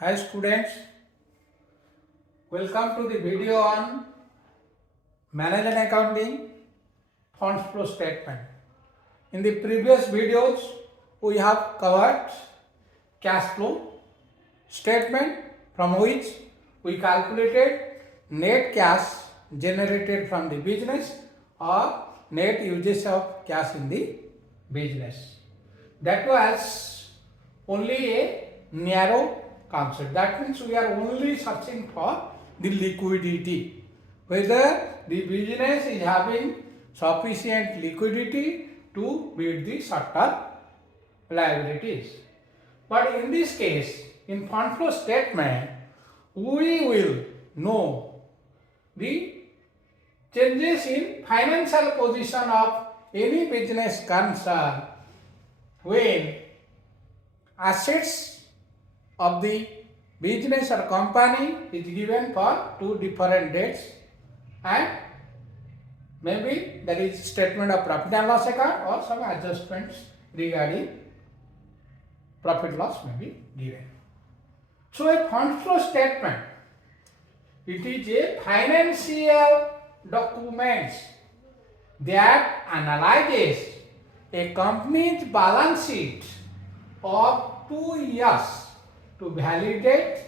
Hi students, welcome to the video on management accounting funds flow statement. In the previous videos, we have covered cash flow statement from which we calculated net cash generated from the business or net usage of cash in the business. That was only a narrow concept. That means we are only searching for the liquidity, whether the business is having sufficient liquidity to meet the short-term liabilities. But in this case, in fund flow statement, we will know the changes in financial position of any business concern when assets of the business or company is given for two different dates, and maybe there is statement of profit and loss account or some adjustments regarding profit loss may be given. So a fund flow statement, it is a financial document that analyzes a company's balance sheet of 2 years to validate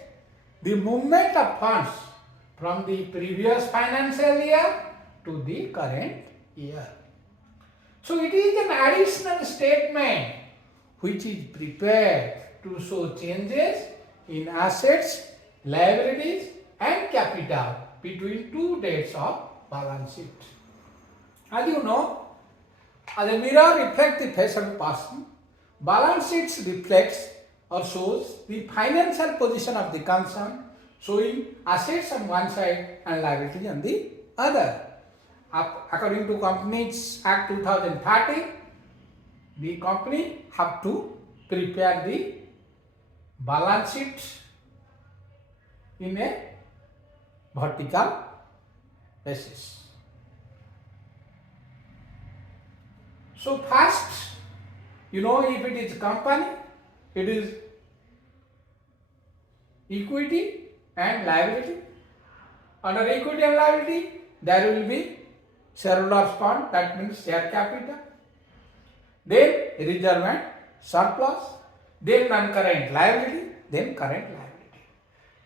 the movement of funds from the previous financial year to the current year. So it is an additional statement which is prepared to show changes in assets, liabilities and capital between two dates of balance sheet. As you know, as a mirror reflects the face of a person, balance sheets reflects or shows the financial position of the concern, showing assets on one side and liabilities on the other. According to Companies Act 2013, the company have to prepare the balance sheet in a vertical basis. So first, you know, if it is company, it is equity and liability. Under equity and liability, there will be shareholders fund, that means share capital. Then reserve and surplus. Then non-current liability. Then current liability.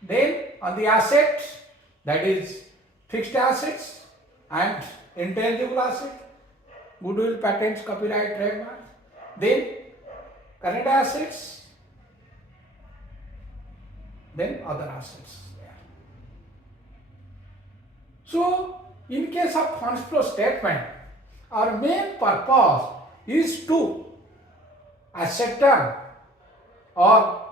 Then on the assets, that is fixed assets and intangible assets, goodwill, patents, copyright, trademark. Then current assets, then other assets. So, in case of funds flow statement, our main purpose is to ascertain or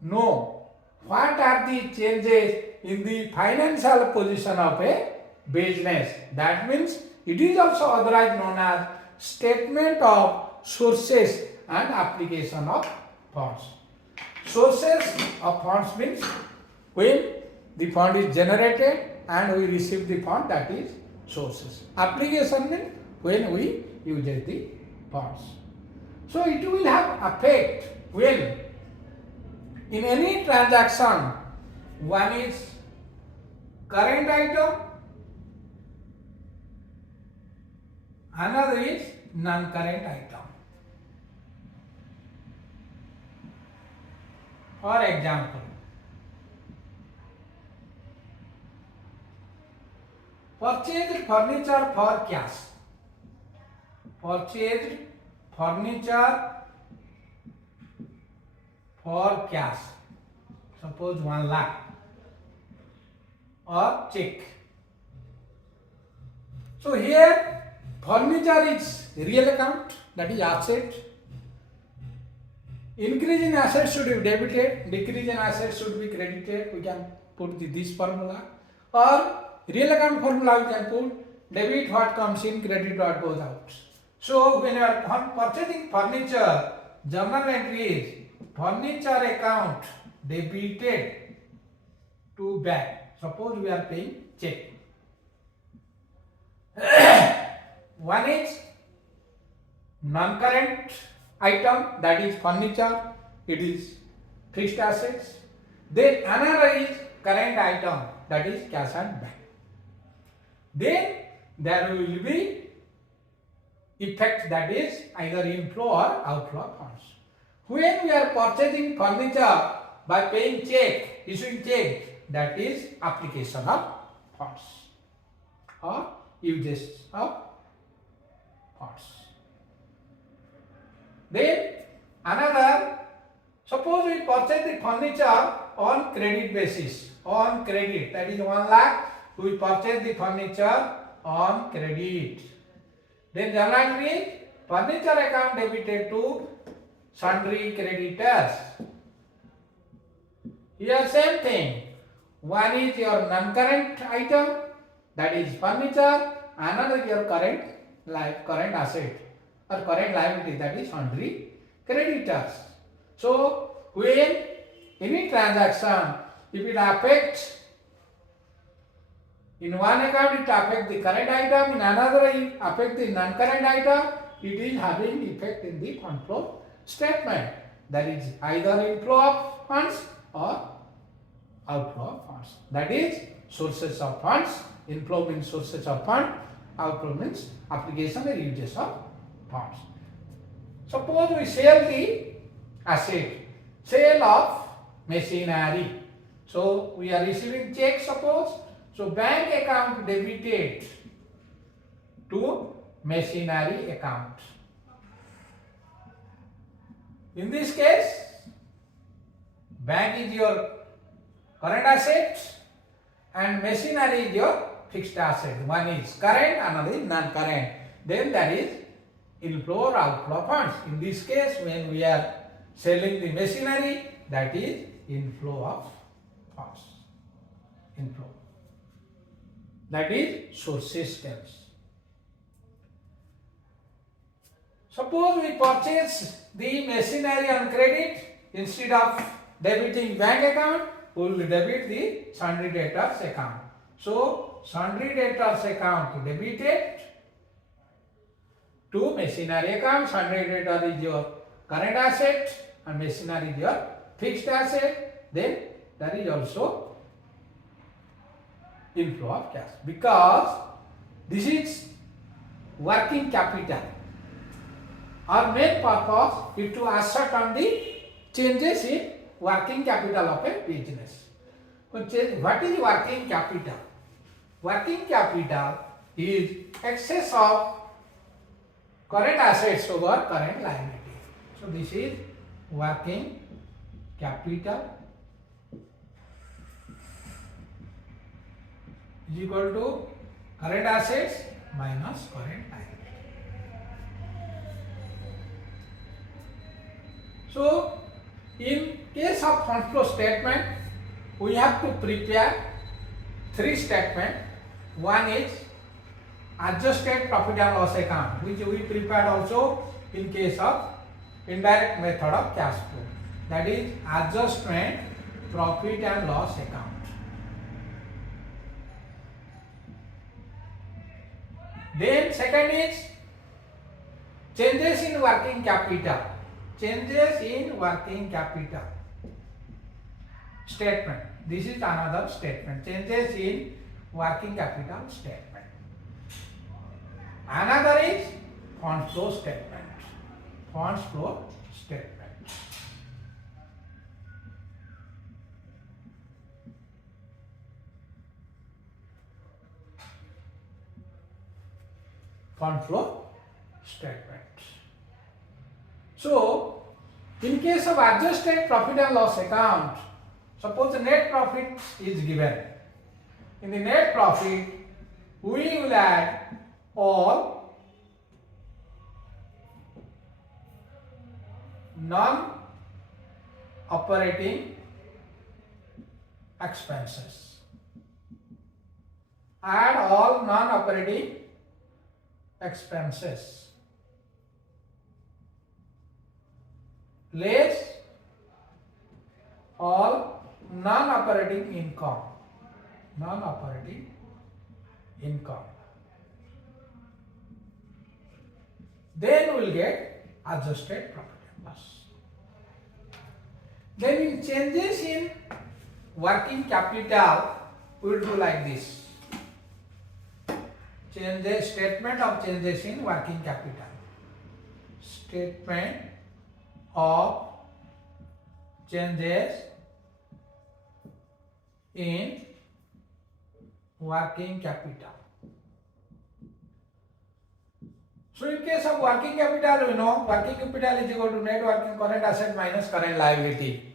know what are the changes in the financial position of a business. That means it is also otherwise known as statement of sources and application of funds. Sources of funds means when the fund is generated and we receive the fund, that is sources. Application means when we use the funds. So it will have effect when in any transaction one is current item, another is non-current item. For example, purchased furniture for cash. Purchased furniture for cash. Suppose 1 lakh or check. So here furniture is real account, that is asset. Increase in assets should be debited, decrease in assets should be credited. We can put this formula, or real account formula we can put debit what comes in, credit what goes out. So when you are purchasing furniture, journal entry is furniture account debited to bank. Suppose we are paying check. One is non-current item, that is furniture, it is fixed assets. Then another is current item, that is cash and bank. Then there will be effect, that is either inflow or outflow of funds. When we are purchasing furniture by paying check, issuing check, that is application of funds or uses of funds. Then another, suppose we purchase the furniture on credit basis, on credit, that is 1 lakh, we purchase the furniture on credit. Then journal entry, furniture account debited to sundry creditors. Here same thing, one is your non-current item, that is furniture, another is your current asset or current liability, that is sundry creditors. So when any transaction, if it affects in one account, it affects the current item, in another it affects the non-current item, it is having effect in the fund flow statement. That is either inflow of funds or outflow of funds. That is sources of funds. Inflow means sources of fund, outflow means application or uses of funds. Suppose we sell the asset, sale of machinery. So we are receiving check, suppose. So bank account debited to machinery account. In this case, bank is your current asset and machinery is your fixed asset. One is current, another is non-current. Then there is inflow or outflow funds. In this case, when we are selling the machinery, that is inflow of funds. Inflow. That is sources terms. Suppose we purchase the machinery on credit, instead of debiting bank account, we will debit the sundry debtors account. So sundry debtors account debited to machinery account. Sundry debtor is your current asset and machinery is your fixed asset. Then there is also inflow of cash, because this is working capital. Our main purpose is to assert on the changes in working capital of a business. What is working capital? Working capital is excess of current assets over current liability. So this is working capital is equal to current assets minus current liability. So in case of fund flow statement, we have to prepare 3 statements. One is adjusted profit and loss account, which we prepared also in case of indirect method of cash flow. That is adjustment profit and loss account. Then second is changes in working capital. Changes in working capital statement. This is another statement. Changes in working capital statement. Another is funds flow statement. Funds flow statement. Fund flow statement. So, in case of adjusted profit and loss account, suppose the net profit is given. In the net profit, we will add all non-operating expenses. Add all non-operating expenses less all non-operating income. Non-operating income. Then we will get adjusted profit and loss. Then in changes in working capital, we will do like this. Changes, statement of changes in working capital. Statement of changes in working capital. So in case of working capital, we know working capital is equal to net working current asset minus current liability.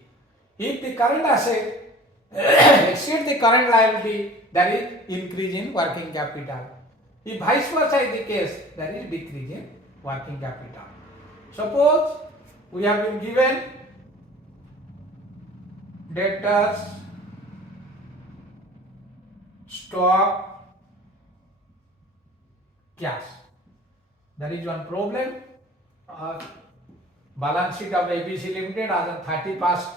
If the current asset exceeds the current liability, there is increase in working capital. If vice versa is the case, there is decrease in working capital. Suppose we have been given debtors, stock, cash. There is one problem. Balance sheet of ABC Limited as on 31st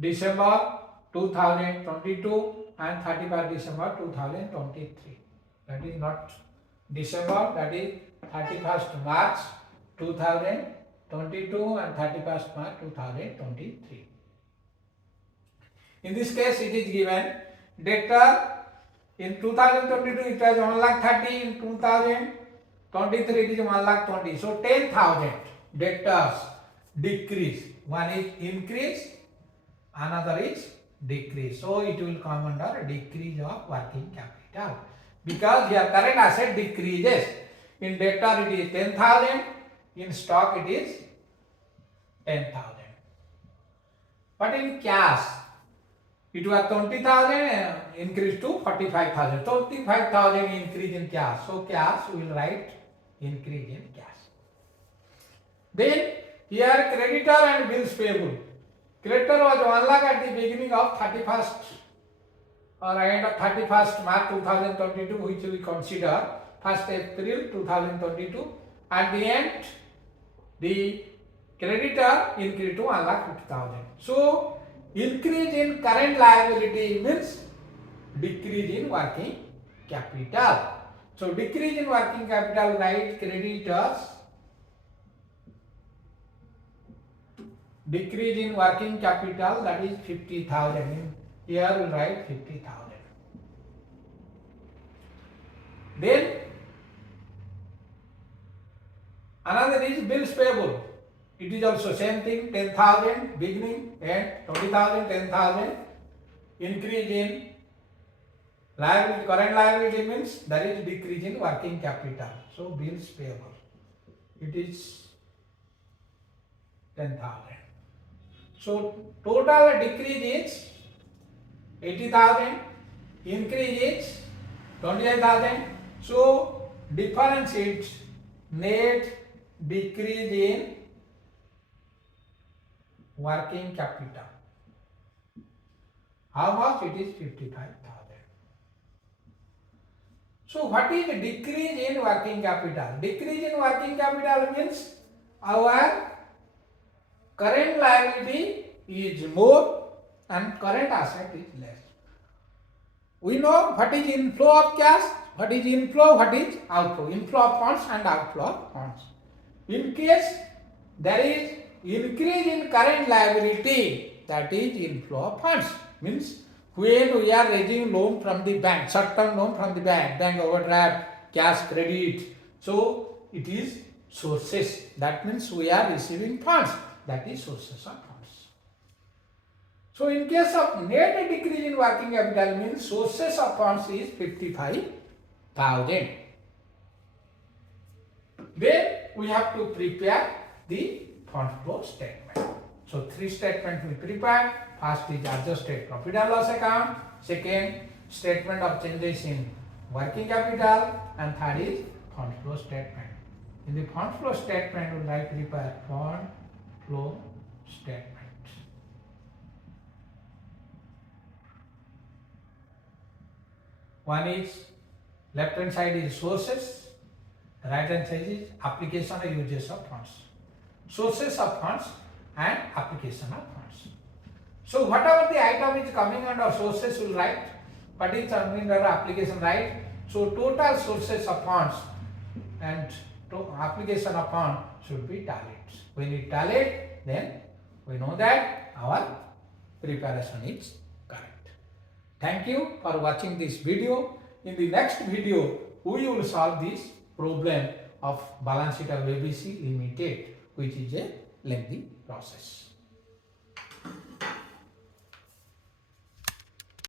December 2022 and 31st December 2023. That is not December, that is 31st March 2022 and 31st March 2023. In this case, it is given debtor in 2022 it was 1,30,000, in 2023 it is 1,20,000. So 10,000 debtors decrease. One is increase, another is decrease. So it will come under decrease of working capital. Because your current asset decreases. In debtor it is 10,000, in stock it is 10,000. But in cash, it was 20,000 increased to 45,000. 25,000 increase in cash. So cash we will write increase in cash. Then here creditor and bills payable. Creditor was 1 lakh at the beginning of 31st or end of 31st March 2022, which we consider 1st April 2022. At the end, the creditor increased to 1,50,000. So increase in current liability means decrease in working capital. So decrease in working capital, write creditors. Decrease in working capital, that is 50,000. Here we will write 50,000. Then another is bills payable. It is also same thing, 10,000 beginning and 20,000, 10,000. Increase in liability, current liability means there is decrease in working capital. So bills payable, it is 10,000. So total decrease is 80,000, increase is 28,000. So difference is net decrease in working capital. How much? It is 55,000. So what is decrease in working capital? Decrease in working capital means our current liability is more and current asset is less. We know what is inflow of cash, what is inflow, what is outflow. Inflow of funds and outflow of funds. In case there is increase in current liability, that is inflow of funds. Means when we are raising loan from the bank, short-term loan from the bank overdraft, cash credit. So it is sources. That means we are receiving funds. That is sources of funds. So in case of net decrease in working capital means sources of funds is 55,000. Then we have to prepare the fund flow statement. So three statements we prepare. First is adjusted profit and loss account. Second, statement of changes in working capital. And third is fund flow statement. In the fund flow statement, we will prepare fund flow statement. One is left hand side is sources, right hand side is application or uses of funds. Sources of funds and application of funds. So whatever the item is coming under sources will write, but it's coming under application write. So total sources of funds and application of fund should be tallied. When we tally, then we know that our preparation is correct. Thank you for watching this video. In the next video, we will solve this problem of balance sheet of ABC Limited, which is a lengthy process.